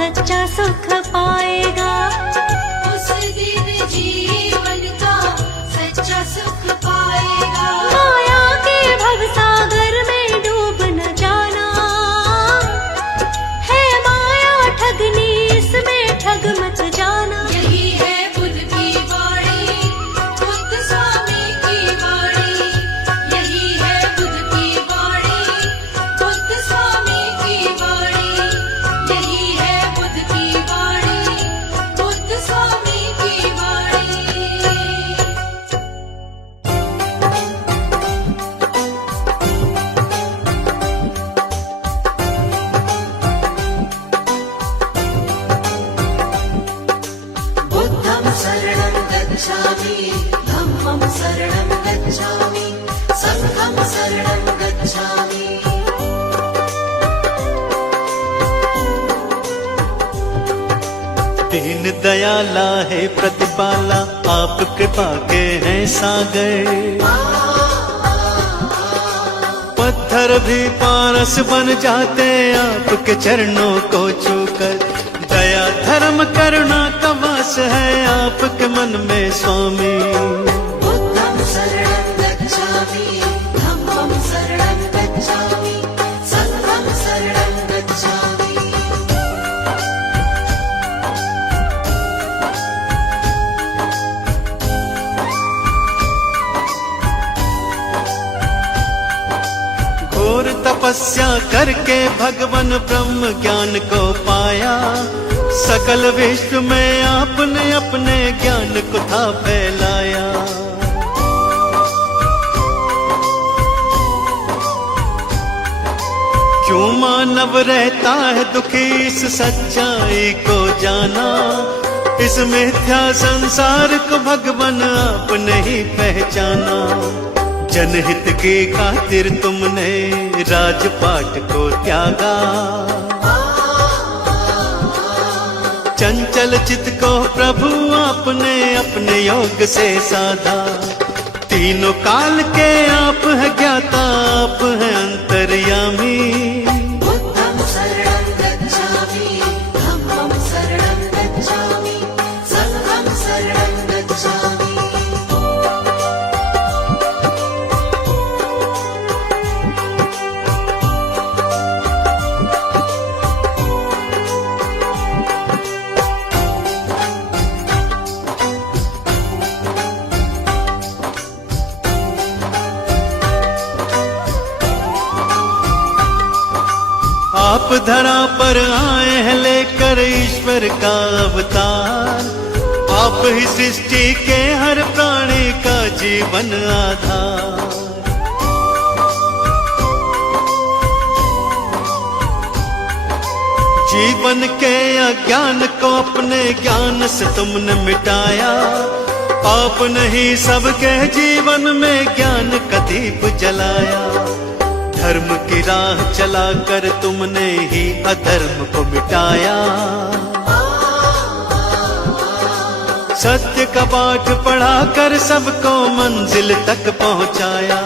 सच्चा सुख पाएगा। उस दिन जीवन का सच्चा सुख पाएगा। माया के भवसागर में डूब न जाना, है माया ठगनी इसमें ठग मत जाना। यही है बुद्ध की वाणी, बुद्ध स्वामी की वाणी। यही है बुद्ध की वाणी, बुद्ध स्वामी की वाणी। यही है बुद्ध की वाणी, बुद्ध स्वामी की वाणी। बुद्धं शरणं गच्छामि, धम्मं शरणं गच्छामि, संघं शरणं गच्छामि। दीन दयाला है प्रतिपाला, आप कृपा के हैं सागर। पत्थर भी पारस बन जाते आपके चरणों को छूकर। दया धर्म करुणा का वास है आपके मन में स्वामी। बुद्धं शरणं गच्छामि, धम्मं शरणं गच्छामि, संघं शरणं गच्छामि। घोर तपस्या करके भगवान ब्रह्म ज्ञान को पाया। सकल विश्व में आपने अपने ज्ञान को था फैलाया। क्यों मानव रहता है दुखी इस सच्चाई को जाना। इस मिथ्या संसार को भगवान आपने ही पहचाना। जनहित की खातिर तुमने राजपाट को त्यागा। चंचल चित्त को प्रभु आपने अपने योग से साधा। तीनों काल के आप है ज्ञाता, आप है अंतर्यामी। बुद्धं शरणं गच्छामि, धम्मं शरणं गच्छामि, संघं शरणं गच्छामि। आप धरा पर आए हैं लेकर ईश्वर का अवतार। आप ही सृष्टि के हर प्राणी का जीवन आधार। जीवन के अज्ञान को अपने ज्ञान से तुमने मिटाया। आपने ही सबके जीवन में ज्ञान का दीप जलाया। धर्म की राह चलाकर तुमने ही अधर्म को मिटाया। सत्य का पाठ पढ़ाकर सबको मंजिल तक पहुंचाया।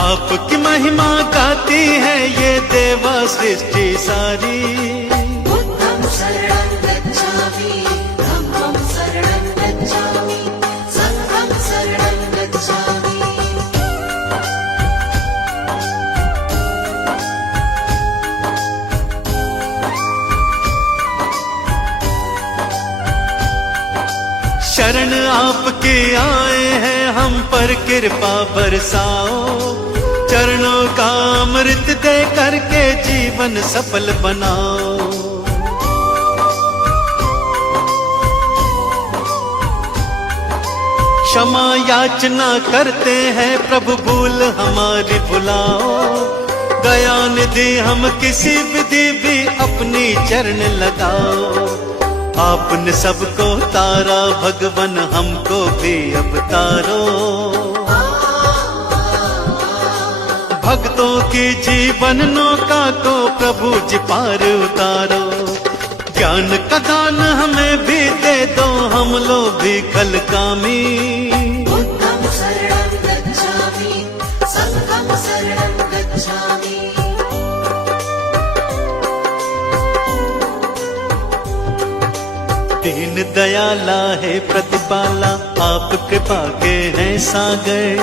आपकी महिमा गाती है ये देवा सृष्टि सारी। बुद्धं शरणं गच्छामि, धम्मं शरणं गच्छामि, संघं शरणं गच्छामि। शरण आपके आए हैं हम पर कृपा बरसाओ। चरणों का अमृत दे करके जीवन सफल बनाओ। क्षमा याचना करते हैं प्रभु भूल हमारी भुलाओ। दया निधि हम किसी विधि भी अपनी चरण लगाओ। आपने सबको तारा भगवन हमको भी अब तारो। भक्तों की जीवन नौका को प्रभु जी पार उतारो। ज्ञान का दान हमें भी दे दो, हम लोग भी कल कामी। बुद्धं शरणं गच्छामि, संघं शरणं गच्छामि। दीन दयाला है प्रतिपाला, आप कृपा के हैं सागर।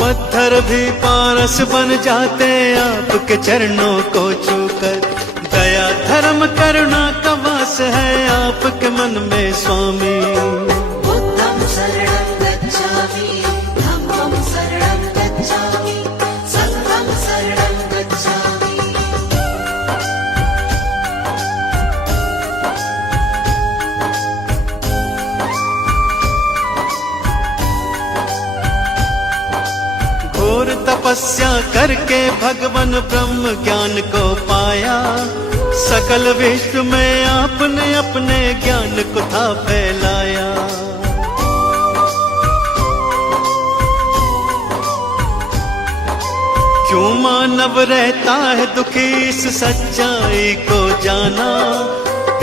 पत्थर भी पारस बन जाते आपके चरणों को छूकर। दया धर्म करुणा का वास है आपके मन में स्वामी। बुद्धं शरणं गच्छामि, धम्मं शरणं गच्छामि, संघं शरणं गच्छामि। घोर तपस्या करके भगवान ब्रह्म ज्ञान को पाया। सकल विश्व में आपने अपने ज्ञान को था फैलाया। क्यों मानव रहता है दुखी इस सच्चाई को जाना।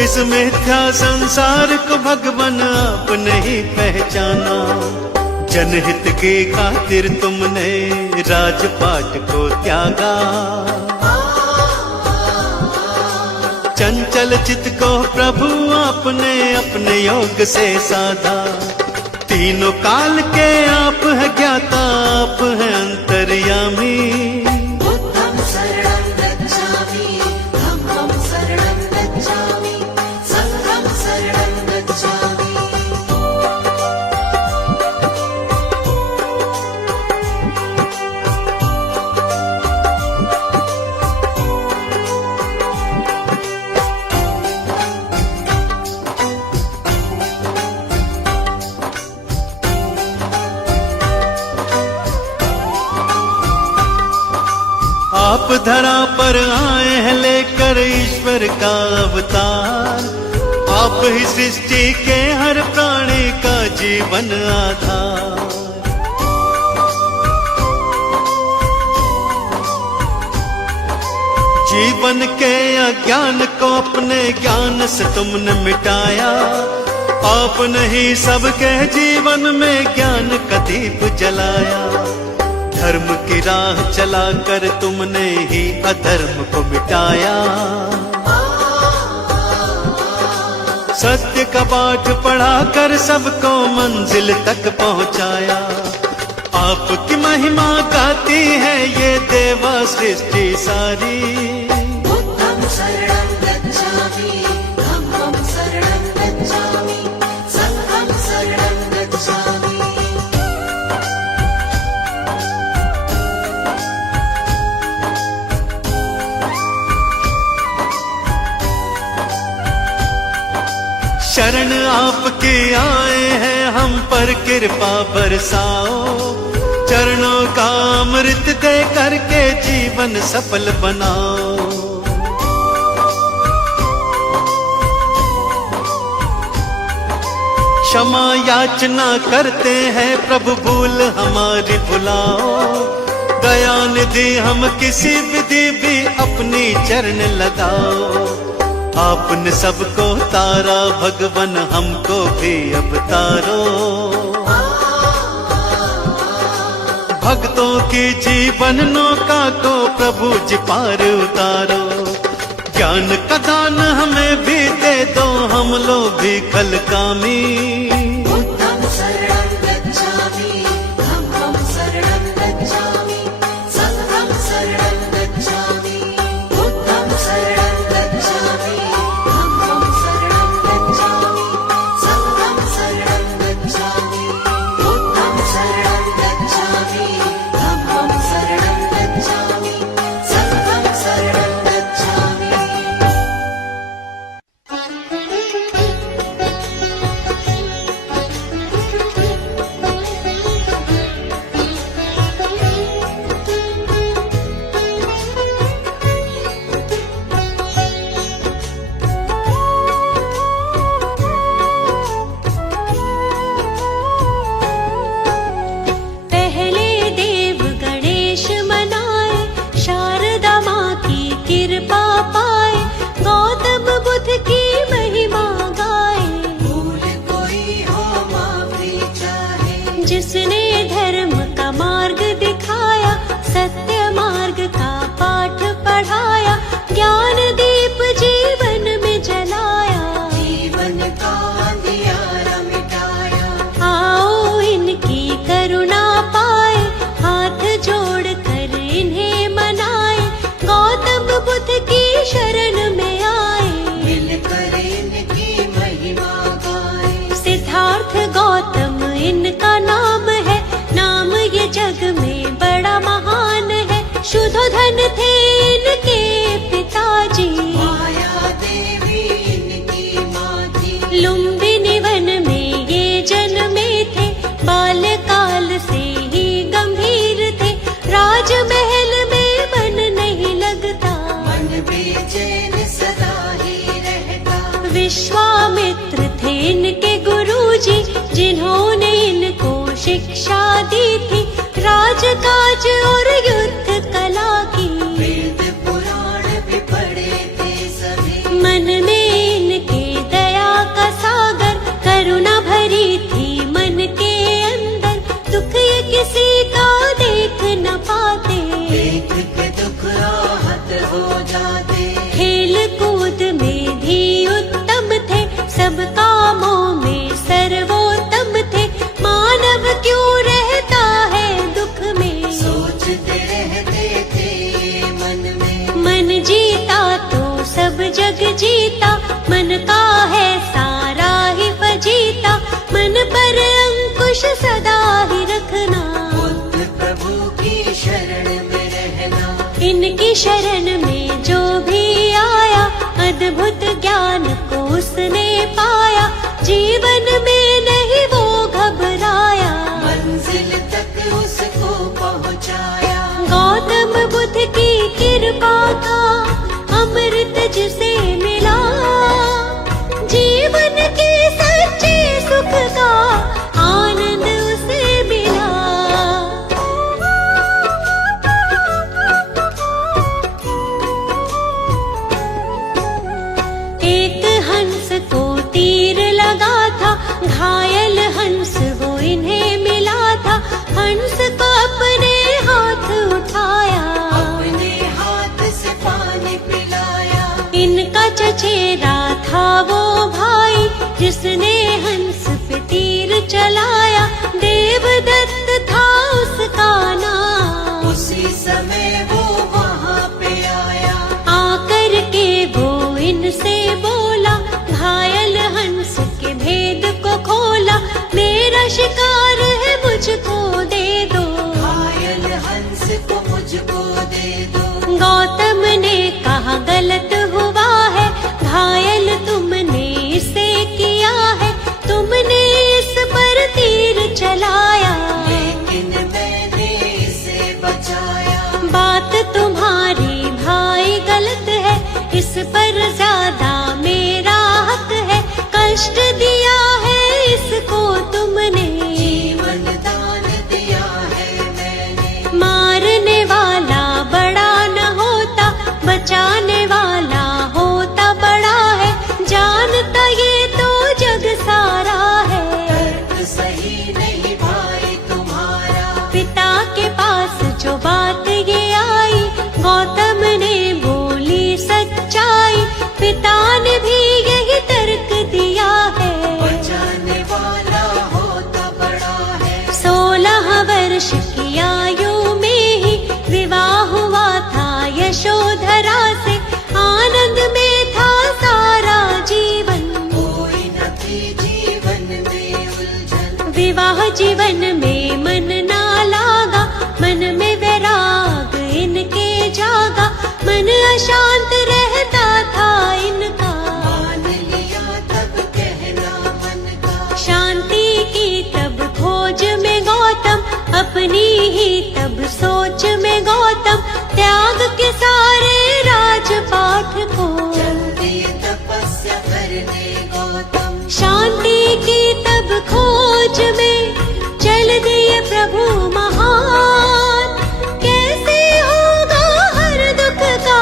इस मिथ्या संसार को भगवान आपने ही पहचाना। जनहित की खातिर तुमने राजपाट को त्यागा। चंचल चित्त को प्रभु आपने अपने योग से साधा। तीनों काल के आप है ज्ञाता, आप है अंतर्यामी। बुद्धं शरणं गच्छामि, धम्मं शरणं गच्छामि, संघं शरणं गच्छामि। आप धरा पर आए हैं लेकर ईश्वर का अवतार। आप ही सृष्टि के हर प्राणी का जीवन आधार। जीवन के अज्ञान को अपने ज्ञान से तुमने मिटाया। आपने ही सबके जीवन में ज्ञान का दीप जलाया। धर्म की राह चलाकर तुमने ही अधर्म को मिटाया। सत्य का पाठ पढ़ाकर सबको मंजिल तक पहुंचाया। आपकी महिमा गाती है ये देवा सृष्टि सारी। बुद्धं शरणं गच्छामि, धम्मं शरणं गच्छामि, संघं शरणं गच्छामि। शरण आपके आए हैं हम पर कृपा बरसाओ। चरणों का अमृत दे करके जीवन सफल बनाओ। क्षमा याचना करते हैं प्रभु भूल हमारी भुलाओ। दया निधि हम किसी विधि भी अपनी चरण लगाओ। आपने सबको तारा भगवान हमको भी अब तारो। भक्तों की जीवन नौका को प्रभु जी पार उतारो। ज्ञान का दान हमें भी दे दो, हम लोग भी कल कामी। बुद्धं शरणं गच्छामि, धम्मं शरणं गच्छामि, संघं शरणं गच्छामि। बुद्धं शरणं गच्छामि, धम्मं शरणं गच्छामि, संघं शरणं गच्छामि। बुद्धं शरणं गच्छामि, धम्मं शरणं गच्छामि, संघं शरणं गच्छामि। शुद्धोधन थे इनके पिताजी, माया देवी इनकी माँ थी। लुम्बिनी वन में ये जन्मे थे, बाल्यकाल से ही गंभीर थे। राजमहल में मन नहीं लगता, मन बेचैन सदा ही रहता। विश्वामित्र थे इनके गुरुजी, जिन्होंने इनको शिक्षा दी थी राजकाज और युद्ध कला की। वेद पुराण भी पढ़े थे सभी, मन में इनके दया का सागर, करुणा भरी थी मन के अंदर। दुख ये किसी का देख न पाते, देख के दुख राहत हो जाते। खेल कूद में भी उत्तम थे, सब कामों में सर्वोत्तम थे। मानव क्यों रहता है दुख में, सोचते रहते थे मन में। मन जीता तो सब जग जीता, मन का है सारा ही फजीता। मन पर अंकुश सदा ही रखना, बुद्ध प्रभु की शरण में रहना। इनकी शरण में जो भी आया, अद्भुत ज्ञान को उसने पाया। जीवन में नहीं वो घबराया, मंजिल तक उसको पहुँचाया। गौतम बुद्ध की कृपा का अमृत जिसे मिला, जीवन के सच्चे सुख का आनंद उसे मिला। एक हंस को तीर लगा था, घायल हंस वो इन्हें मिला था। हंस को अपने हाथ उठाया, अपने हाथ से पानी पिलाया। इनका चचेरा था वो भाई, जिसने हंस पे तीर चलाया। देवदत्त था उसका नाम, उसी समय वो वहाँ पे आया। आकर के वो इनसे बोला, घायल हंस के भेद को खोला। मेरा शिकार है मुझको दे दो, घायल हंस को मुझको दे दो। गौतम ने कहा गलत हुआ है, घायल तुमने इसे किया है। तुमने इस पर तीर चलाया, लेकिन मैंने इसे बचाया। बात तुम्हारी भाई गलत है, इस पर ज्यादा मेरा हक है। कष्ट दिया है इसको तुमने, जीवन दान दिया है मैंने। मारने वाला बड़ा न होता, बचाने वाला होता बड़ा है। जानता ये तो जग सारा है, तर्क सही नहीं भाई तुम्हारा। पिता के पास जो बात ये आई, गौतम ने बोली सच्चाई। पिता ने भी यही तर्क दिया है, बचाने वाला होता बड़ा है। 16 वर्ष की आयु में ही विवाह हुआ था यशोधरा से। आनंद में था सारा जीवन, कोई न थी जीवन में उलझन। विवाह जीवन में मन ना लागा, मन में वैराग इनके जागा। मन अशांत रहता था इनका, मान लिया तब कहना मन का। शांति की तब खोज में गौतम, अपनी ही तब सोच में गौतम। त्याग के सारे राजपाठ को, जल्दी तपस्या करने गौतम। शांति की तब खोज में चल दिए प्रभु महान। कैसे होगा हर दुख का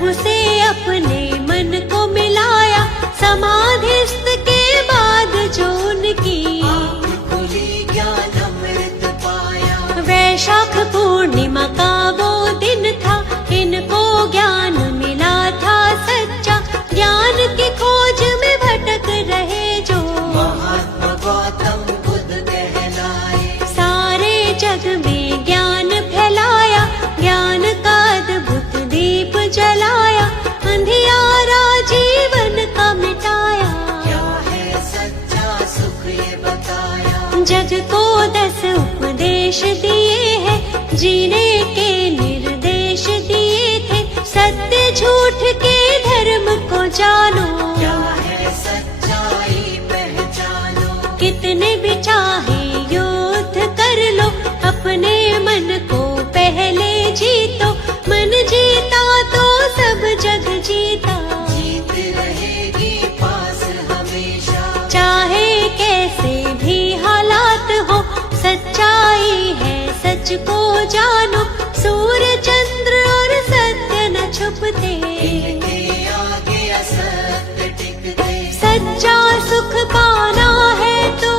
प्रभु से अपने मन को मिलाया, समाधिस्थ के बाद जो उनकी खुली ज्ञान अमृत पाया। वैशाख पूर्णिमा का वो दिन था, इनको ज्ञान मिला था सच्चा। ज्ञान की खोज में भटक रहे जो महात्मा गौतम बुद्ध कहलाए। सारे जग में ज्ञान फैलाया, ज्ञान का अद्भुत दीप जलाया, अंधियारा जीवन का मिटाया। क्या है सच्चा सुख ये बताया। जग को 10 उपदेश दिए हैं, जीने के निर्देश दिए थे। सत्य झूठ के धर्म को जानो, क्या है सच्चाई पहचानो। कितने भी चाहे युद्ध कर लो, अपने मन को पहले जीतो। मन जीता तो सब जग जीता, जीत रहेगी पास हमेशा। चाहे कैसे भी हालात हो, सच्चाई है सच को जानो। सूर्य चंद्र और सत्य न छुपते, इनके आगे असत्य टिकते। सच्चा सुख पाना है तो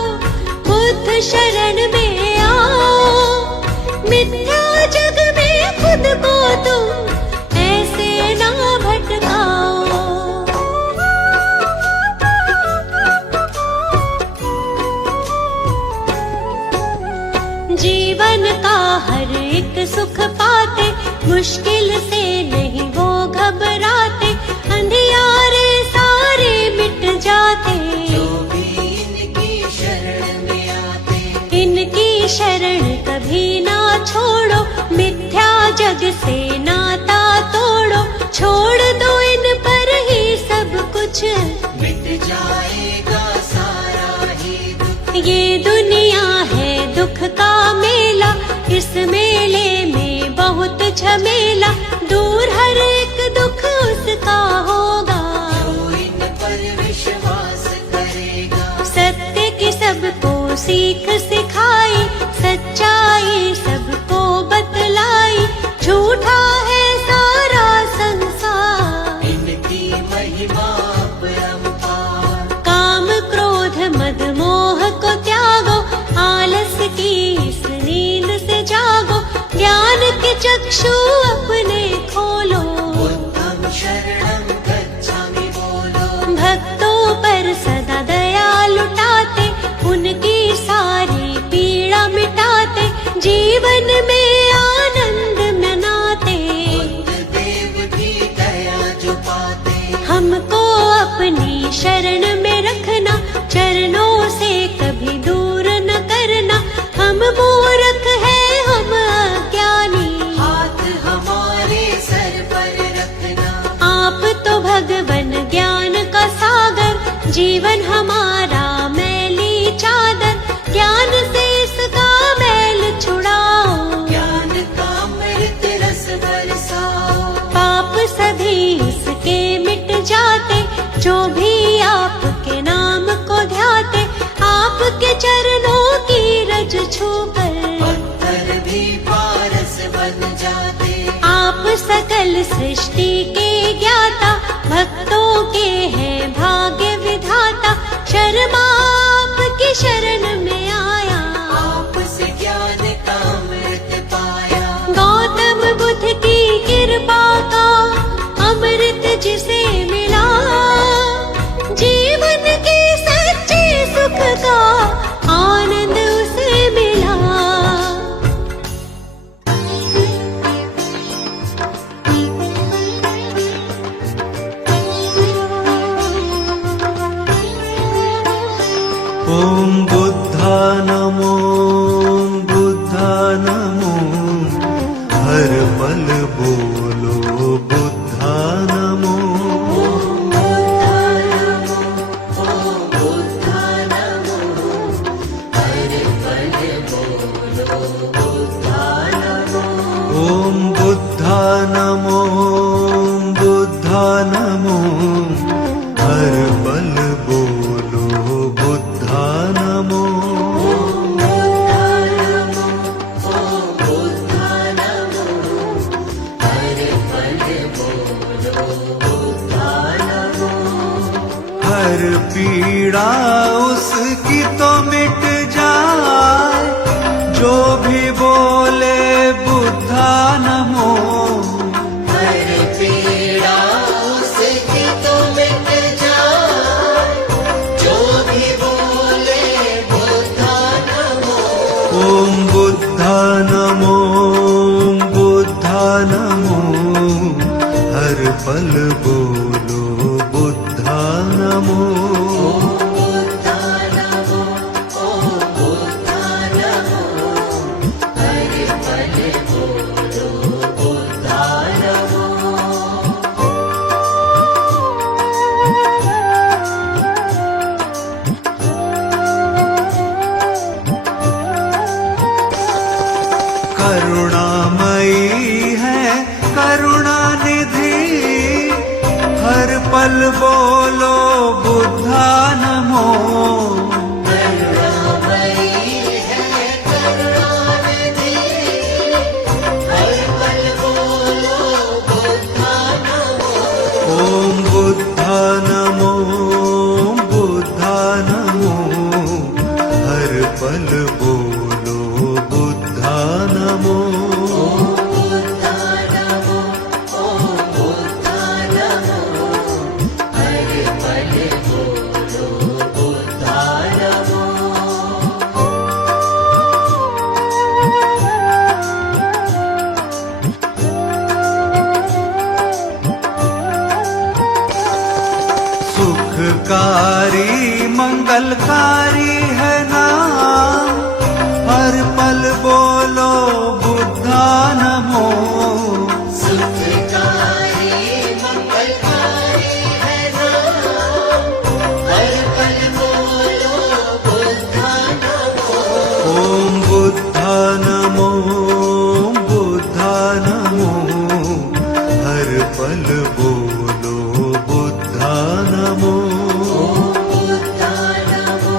बुद्ध शरण में आओ। मिथ्या जग में खुद को तुम ऐसे ना भटकाओ। जीवन का हर एक सुख पाते, मुश्किल से नहीं वो घबराते। अंधियारे सारे मिट जाते, जो भी इनकी शरण में आते। इनकी शरण कभी ना छोड़ो, मिथ्या जग से नाता तोड़ो। छोड़ दो इन पर ही सब कुछ, मिट जाएगा सारा ही दुख। ये दुनिया है दुख का मेला, इस मेले में बहुत झमेला। दूर हर एक दुख उसका होगा, जो इन पर विश्वास करेगा। सत्य की सबको सीख सिखाई, सच्चाई सबको बतलाई। झूठा है सारा संसार, इनकी महिमा अपरंपार। काम क्रोध मद मोह को त्यागो, आलस की इस नींद से जागो। ज्ञान के चक्षु अपने खोलो, बुद्धं शरणं गच्छामि बोलो। भक्तों पर सदा दया लुटाते, उनकी सारी पीड़ा मिटाते। जीवन में आनंद मनाते, बुद्ध देव की दया जो पाते। हमको अपनी शरण में रखना, चरणों से कभी दूर न करना। हम मूर्ख हैं हम अज्ञानी, हाथ हमारे सर पर रखना। आप तो भगवन ज्ञान का सागर। जीवन हमारा मैली चादर, ज्ञान से इसका मैल छुड़ाओ। ज्ञान का अमृत रस बरसाओ। पाप सभी इसके मिट जाते, जो भी आपके नाम को ध्याते। आपके चरणों की रज छूकर पत्थर भी पारस बन जाते। आप सकल सृष्टि के ज्ञाता, भक्तों के हैं भाग्य विधाता। शर्मा आपकी शरण में आया, आपसे ज्ञान का अमृत पाया। गौतम बुद्ध की कृपा का अमृत जिसे मिला। जीवन के सच्चे सुख का आनंद उसे मिला। ओम बुद्धा नमो, बुद्धा नमो। हर पल बोलो बुद्धा नमो। ओम बुद्धा नमो, बुद्धा नमो। हर पल बोलो बुद्धा नमो। पल बोलो बुद्धा नमो। बुद्धा नमो, ओम बुद्धा नमो, हर पल बोलो बुद्धा नमो। करुणामयी है करुणा निधि, हर पल बोलो बुद्धा नमो। करुणामयी है करुणानिधि, हर पल बोलो बुद्धा नमो। ओम बुद्धा नमो बुद्धा नमो, हर पल बोलो बुद्धा नमो। बुद्धा नमो, ओम बुद्धा नमो, हर पल बोलो बुद्धा नमो। सुखकारी मंगलकारी है नाम, हर पल बोलो बुद्धा नमो। सुखकारी मंगलकारी है नाम, हर पल बोलो बुद्धा नमो। ओम बुद्धा नमो बुद्धा नमो, हर पल बोलो बुद्धा नमो। बुद्धा नमो,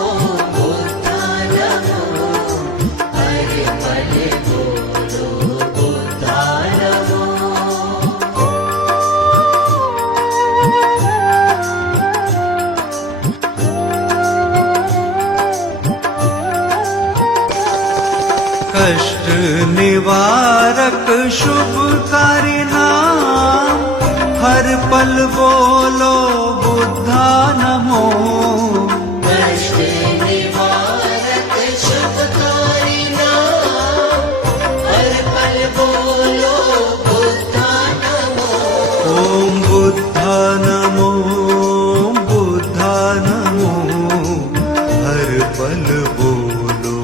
ओम बुद्धा नमो, हर पल बोलो बुद्धा नमो। कष्ट निवारक शुभकारी नाम, हर पल बोलो बुद्धा नमो। कष्ट निवारक शुभकारी नाम, हर पल बोलो बुद्धा नमो। ओम बुद्धा नमो बुद्धा नमो, हर पल बोलो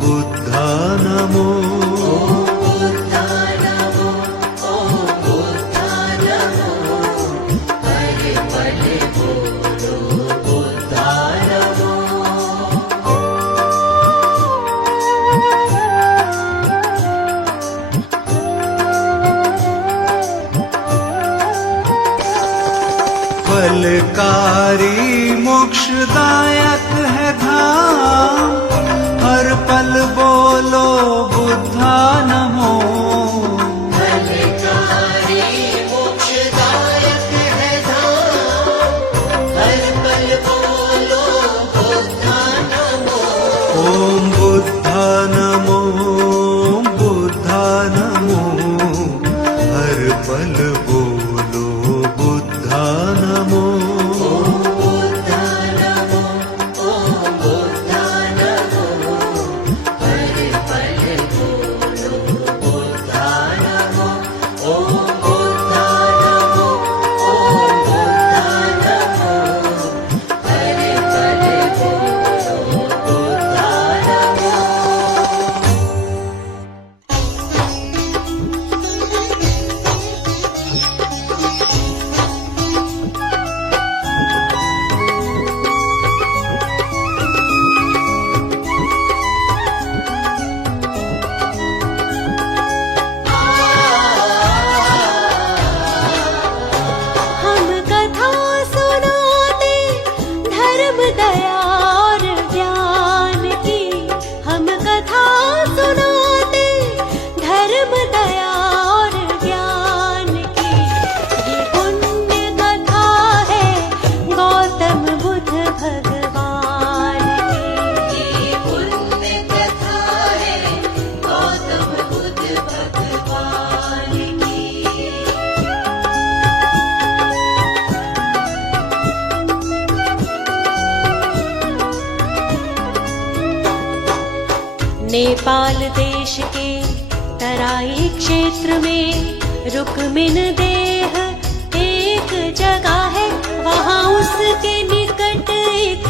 बुद्धा नमो। बुद्धा नमो, ओम बुद्धा नमो, हर पल बोलो बुद्धा नमो। फलकारी मोक्षदायक है धाम, हर पल बोलो बुद्धा नमो। फलकारी मोक्षदायक है धाम, हर पल बोलो बुद्धा नमो। ओम बुद्धा नमो बुद्धा नमो, हर पल बोलो बुद्धा नमो। बुद्धा नमो, ओम बुद्धा नमो, हर पल बोलो बुद्धा नमो। ओम बुद्धा नमो, ओम बुद्धा नमो, हर पल बोलो बुद्धा नमो। हम कथा सुनाते धर्म दया और ज्ञान की। हम कथा सुनाते धर्म दया और ज्ञान की। ये पुण्य कथा है गौतम बुद्ध भगवान की। ये पुण्य कथा है गौतम बुद्ध भगवान की। नेपाल देश के तराई क्षेत्र में रुक्मिन देह जगह है वहाँ उसके निकट एक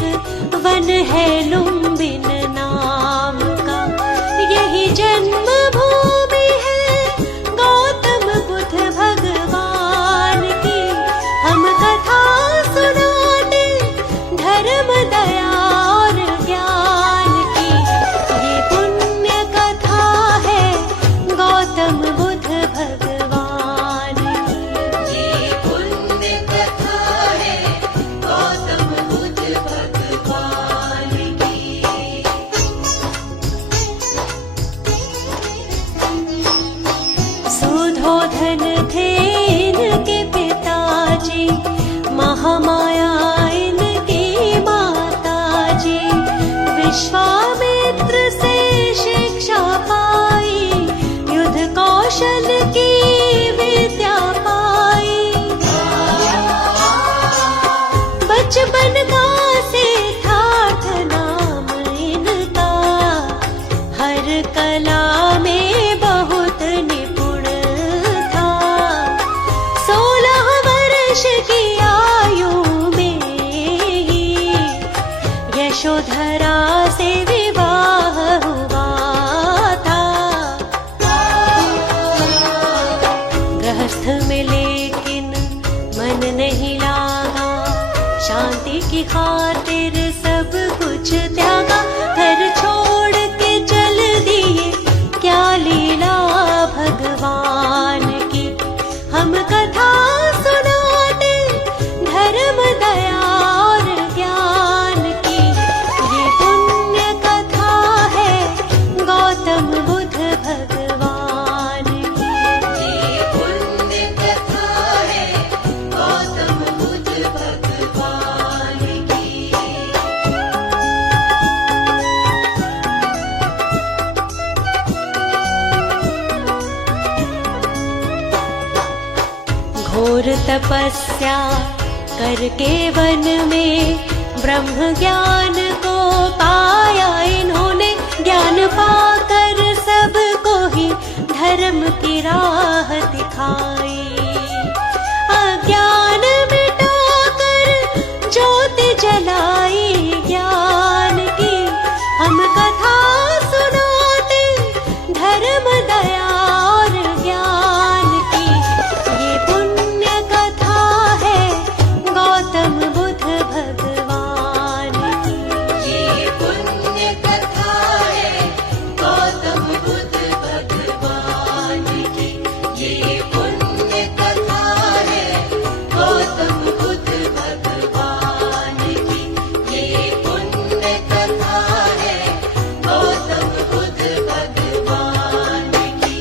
वन है लुम्बिन नाम का। यही जन्म भूमि है गौतम बुद्ध भगवान की। हम कथा सुनाते धर्म दया और ज्ञान की। ये पुण्य कथा है गौतम बुद्ध भगवान की। ये पुण्य कथा है गौतम बुद्ध भगवान की। सुधोधन थे इनके पिताजी, महामाया इनकी माताजी। विश्वामित्र से शिक्षा पाई, युद्ध कौशल की विद्या पाई। बचपन का से ठाठ नाम इनका, हर कला में बहुत निपुण था। 16 वर्ष की आयु में ही यशोधरा से विवाह हुआ था। गृहस्थ में लेकिन मन नहीं लागा, शांति की खातिर सब कुछ त्यागा। घर छोड़ के चल दिए, क्या लीला भगवान की। हम कथा सुनाते धर्म दया और ज्ञान की। ये पुण्य कथा है गौतम बुद्ध भगवान की। ये पुण्य कथा है गौतम बुद्ध भगवान की। घोर तपस्या करके वन में ब्रह्म ज्ञान को पाया इन्होंने। ज्ञान पाकर सबको ही धर्म की राह दिखाई। अज्ञान मिटाकर ज्योति जलाई ज्ञान की। हम कथा सुनाते धर्म दया और ज्ञान की। ये पुण्य कथा है गौतम बुद्ध भगवान की। ये पुण्य कथा है गौतम बुद्ध भगवान की। ये पुण्य कथा है गौतम बुद्ध भगवान की। ये पुण्य कथा है गौतम बुद्ध भगवान की।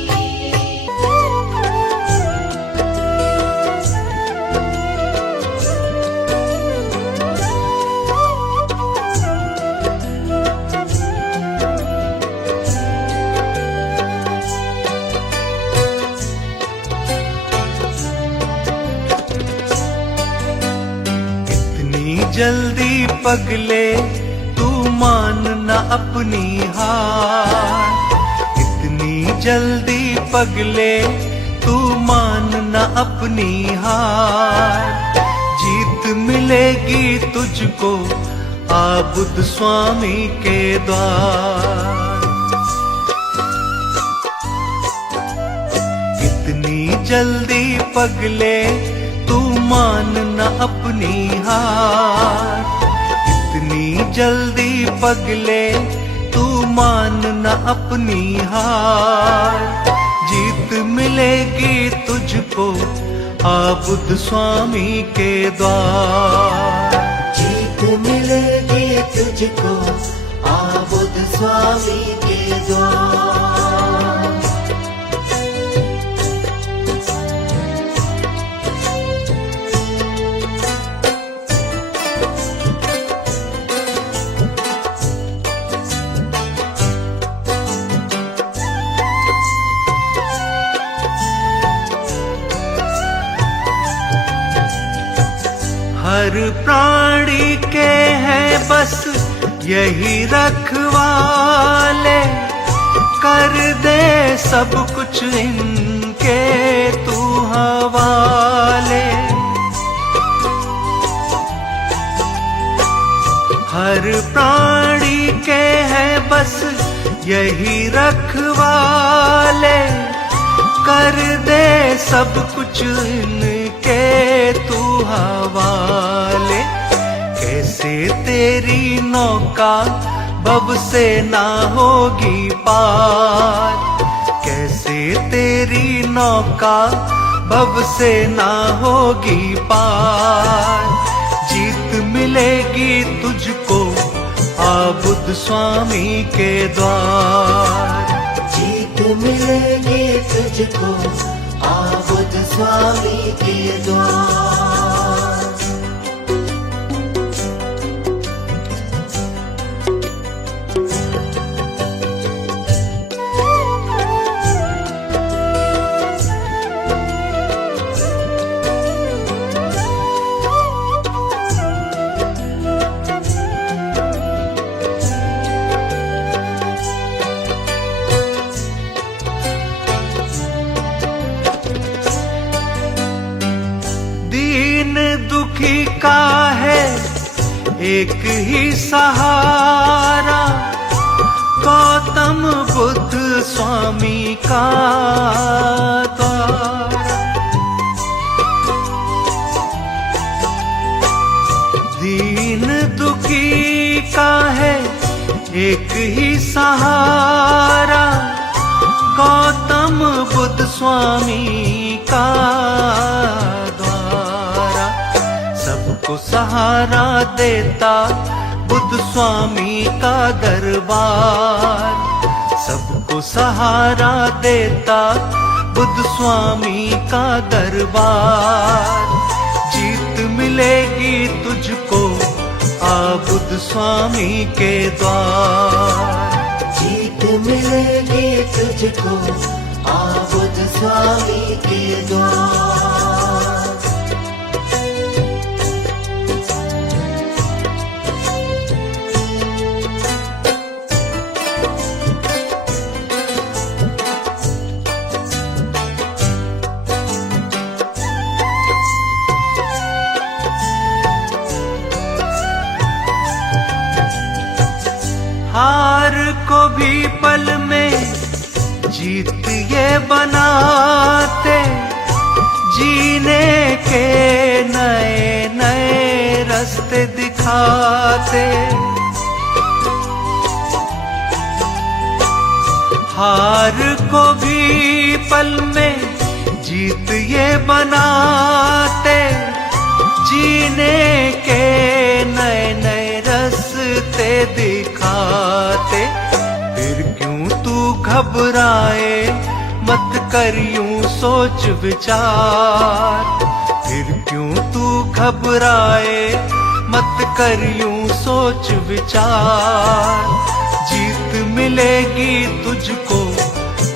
इतनी जल्दी पगले तू मान न अपनी हार। इतनी जल्दी पगले तू मान न अपनी हार। जीत मिलेगी तुझको आ बुद्ध स्वामी के द्वार। इतनी जल्दी पगले तू मान न अपनी हार। इतनी जल्दी पगले तू मान न अपनी हार। जीत मिलेगी तुझको आ बुद्ध स्वामी के द्वार। जीत मिलेगी तुझको आ बुद्ध स्वामी के द्वार। हर प्राणी के हैं बस यही रखवाले। कर दे सब कुछ इनके तू हवाले। हर प्राणी के हैं बस यही रखवाले, कर दे सब कुछ इनके तू हवाले। कैसे तेरी नौका भव से ना होगी पार, कैसे तेरी नौका भव से ना होगी पार। जीत मिलेगी तुझको आ बुद्ध स्वामी के द्वार, जीत मिलेगी तुझको आ बुद्ध स्वामी के द्वार। दुखी का है एक ही सहारा, गौतम बुद्ध स्वामी का द्वार। दीन दुखी का है एक ही सहारा, गौतम बुद्ध स्वामी का सबको सहारा देता बुद्ध स्वामी का दरबार, सबको सहारा देता बुद्ध स्वामी का दरबार। जीत मिलेगी तुझको आ बुद्ध स्वामी के द्वार, जीत मिलेगी तुझको आ बुद्ध स्वामी के द्वार। हार को भी पल में जीत ये बनाते, जीने के नए नए रास्ते दिखाते। हार को भी पल में जीत ये बनाते, जीने के नए नए रास्ते दिखाते। फिर क्यों तू घबराए मत कर यूं सोच विचार, फिर क्यों तू घबराए मत कर यूं सोच विचार। जीत मिलेगी तुझको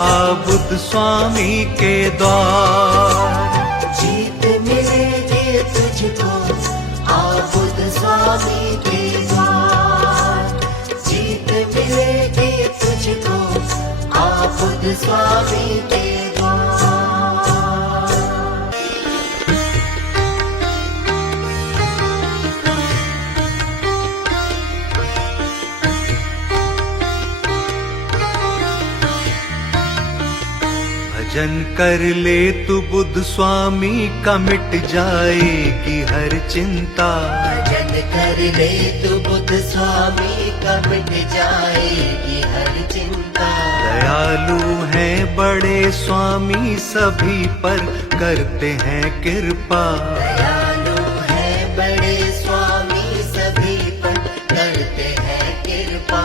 आ बुद्ध स्वामी के द्वार, जीत मिलेगी तुझको आ बुद्ध स्वामी के द्वार, जीत मिलेगी तुझको आ बुद्ध स्वामी के द्वार। भजन कर ले तू बुद्ध स्वामी का मिट जाएगी हर चिंता, भजन कर ले तू बुद्ध स्वामी का मिट जाएगी हर चिंता। दयालु हैं बड़े स्वामी सभी पर करते हैं कृपा, दयालु है बड़े स्वामी सभी पर करते हैं कृपा।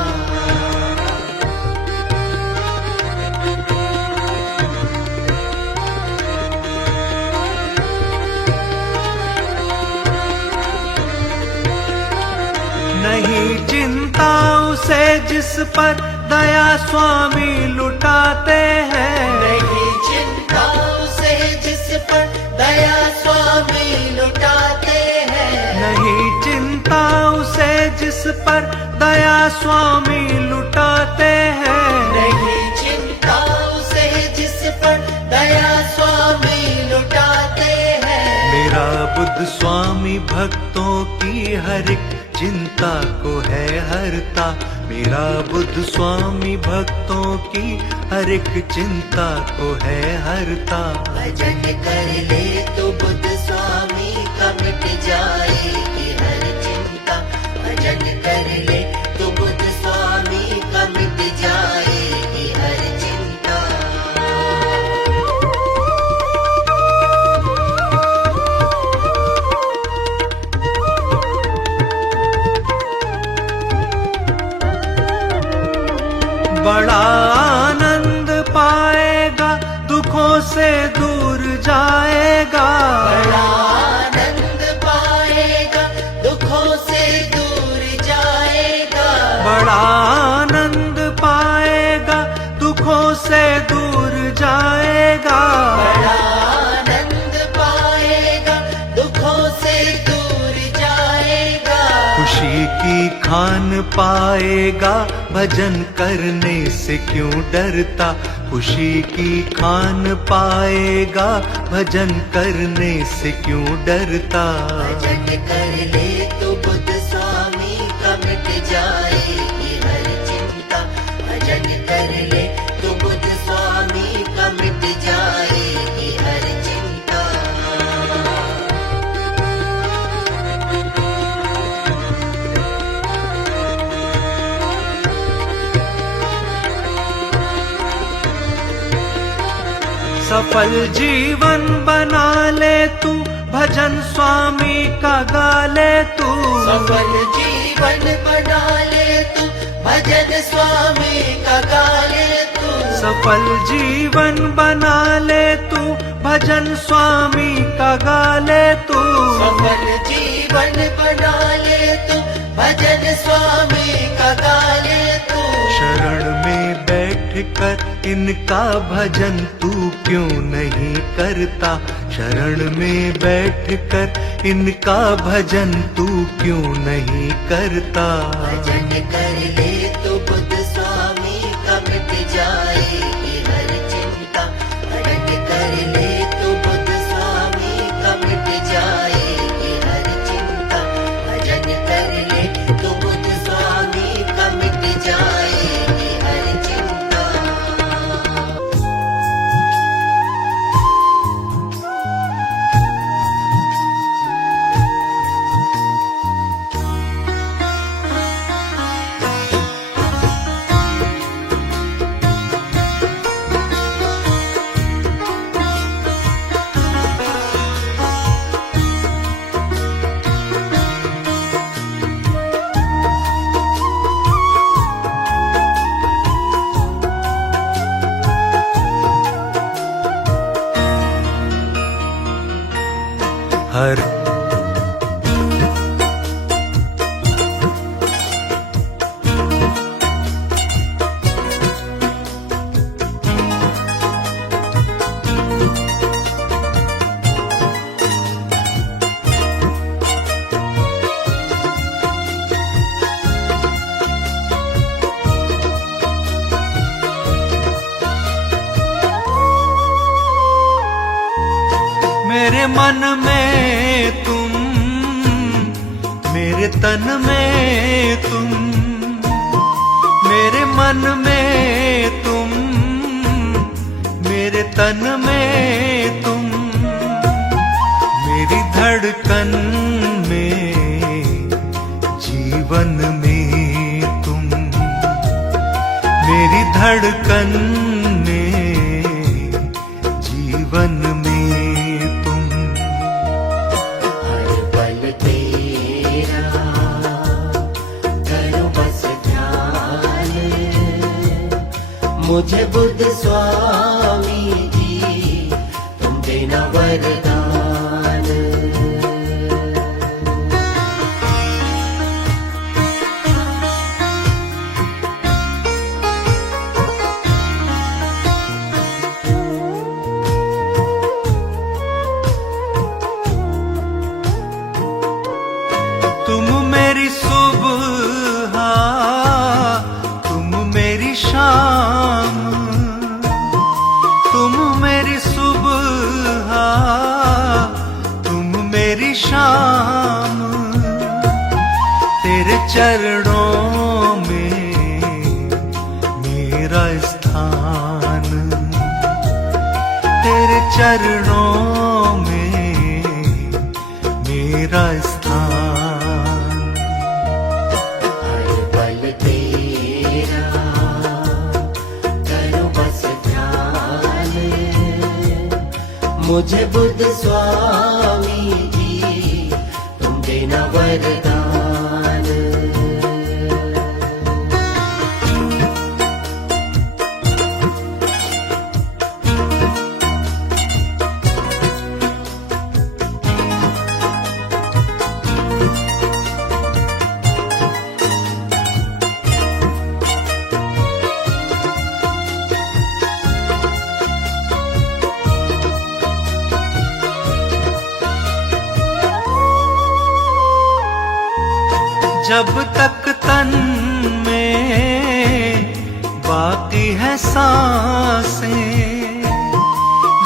नहीं चिंता उसे जिस पर दया स्वामी लुटाते हैं, नहीं चिंता उसे जिस पर दया स्वामी लुटाते हैं, नहीं चिंता उसे जिस पर दया स्वामी लुटाते हैं। नहीं चिंता उसे जिस पर दया स्वामी लुटाते हैं। मेरा बुद्ध स्वामी भक्तों की हर एक चिंता को है हरता। मेरा बुद्ध स्वामी भक्तों की हर एक चिंता को है हरता। भजन कर ले तो बुद्ध स्वामी का मिट जाएगी हर चिंता। भजन कर ले तो बुद्ध स्वामी का मिट जाएगी हर चिंता। बड़ा आनंद पाएगा, दुखों से दूर जाएगा। बड़ा आनंद पाएगा, दुखों से दूर जाएगा। बड़ा आनंद पाएगा, दुखों से दूर जाएगा। बड़ा आनंद पाएगा, दुखों से दूर जाएगा। खुशी की खान पाएगा, भजन करने से क्यों डरता। खुशी की खान पाएगा, भजन करने से क्यों डरता। भजन कर ले तो बुद्ध स्वामी का मिट जाएगी हर चिंता। भजन कर ले तो बुद्ध स्वामी का मिट जाएगी हर चिंता। सफल जीवन बना ले तू, भजन स्वामी का गा ले तू। सफल जीवन बना ले तू, भजन स्वामी का गा ले तू। सफल जीवन बना ले तू, भजन स्वामी का गा ले तू। सफल जीवन बना ले तू, भजन स्वामी का गा ले तू। शरण में बैठकर इनका भजन तू क्यों नहीं करता। शरण में बैठकर इनका भजन तू क्यों नहीं करता। भजन कर ले तो बुद्ध स्वामी का मिट जाएगी हर चिंता। भजन कर ले तो बुद्ध स्वामी का मिट जाएगी हर चिंता। भजन कर ले तो बुद्ध स्वामी का मिट जाएगी हर चिंता। हर मेरे मन में तुम, मेरे तन में तुम। मेरे मन में तुम, मेरे तन में तुम। मेरी धड़कन में, जीवन में तुम। मेरी धड़कन में, जीवन में तुम। हर पल तेरा करो बस ध्यान। मुझे बुद्ध स्वामी जी तुम देना वरदान। तुम मेरी सुबह, तुम मेरी शाम। तुम मेरी सुबह, चरणों में मेरा स्थान, तेरे चरणों में मेरा स्थान। हर पल तेरा करूं बस ध्यान, मुझे बुद्ध स्वामी जी तुम देना वरदान। जब तक तन में बाकी है सांसें,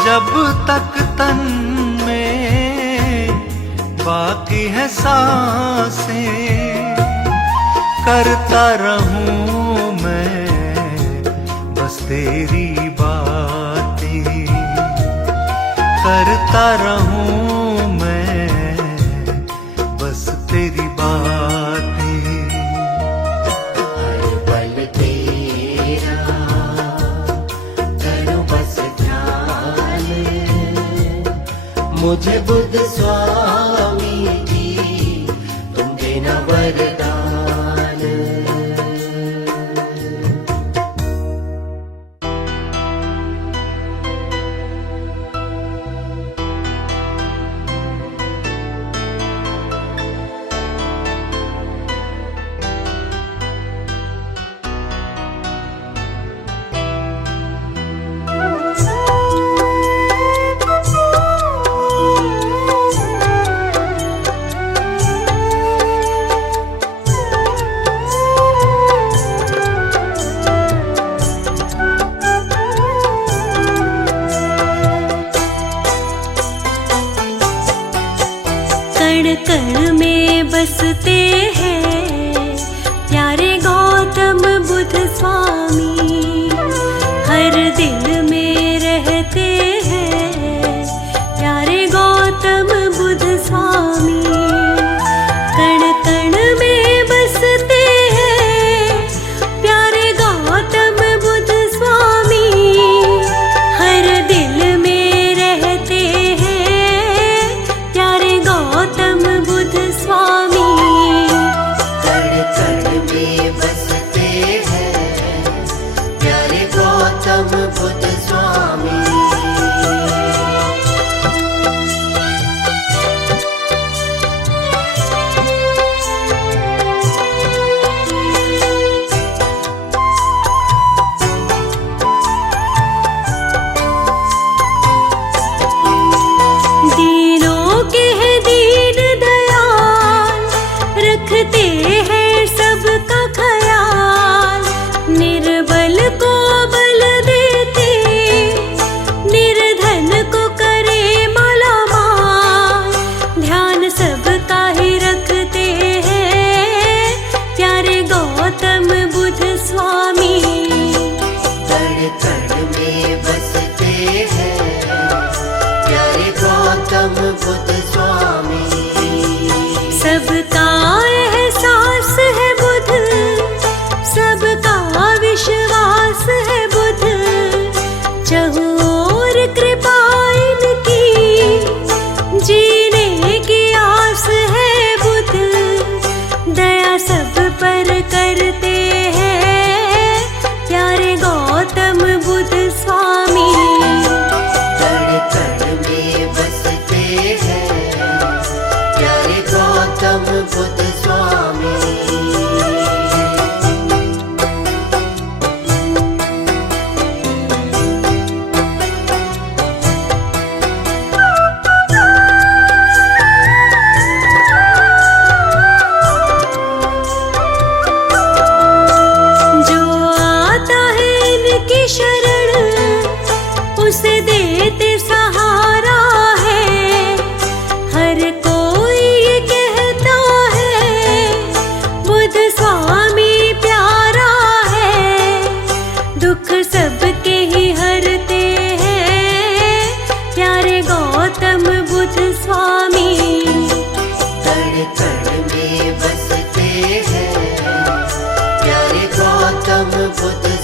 जब तक तन में बाकी है सांसें, करता रहूं मैं बस तेरी बातें, करता रहूं मैं बस तेरी बातें। हर पल तेरा करूं बस ध्यान, मुझे बुद्ध स्वामी जी तुम देना वरदान। कण कण में बसते हैं प्यारे गौतम बुद्ध स्वामी, हर दिल में रहते हैं प्यारे गौतम बुद्ध स्वामी। कण कण में बसते हैं प्यारे गौतम बुद्ध स्वामी, हर दिल में रहते हैं प्यारे गौतम बुद्ध स्वामी। कण कण में बसते हैं प्यारे गौतम बुद्ध स्वामी। दीनों के है दीन दयाल, रखते हैं सबका ख्याल, निर्बल को बल देते, निर्धन को करे माला माल, ध्यान सबका ही रखते हैं प्यारे गौतम बुद्ध स्वामी। कण कण में बसते हैं प्यारे गौतम बुद्ध स्वामी। सबका एहसास है बुद्ध, सबका विश्वास है बुद्ध, चहुओर कृपा इनकी, जीने की आस है बुद्ध, दया सब पर करते हैं प्यारे गौतम बुद्ध स्वामी। कण कण में बसते हैं गौतम बुद्ध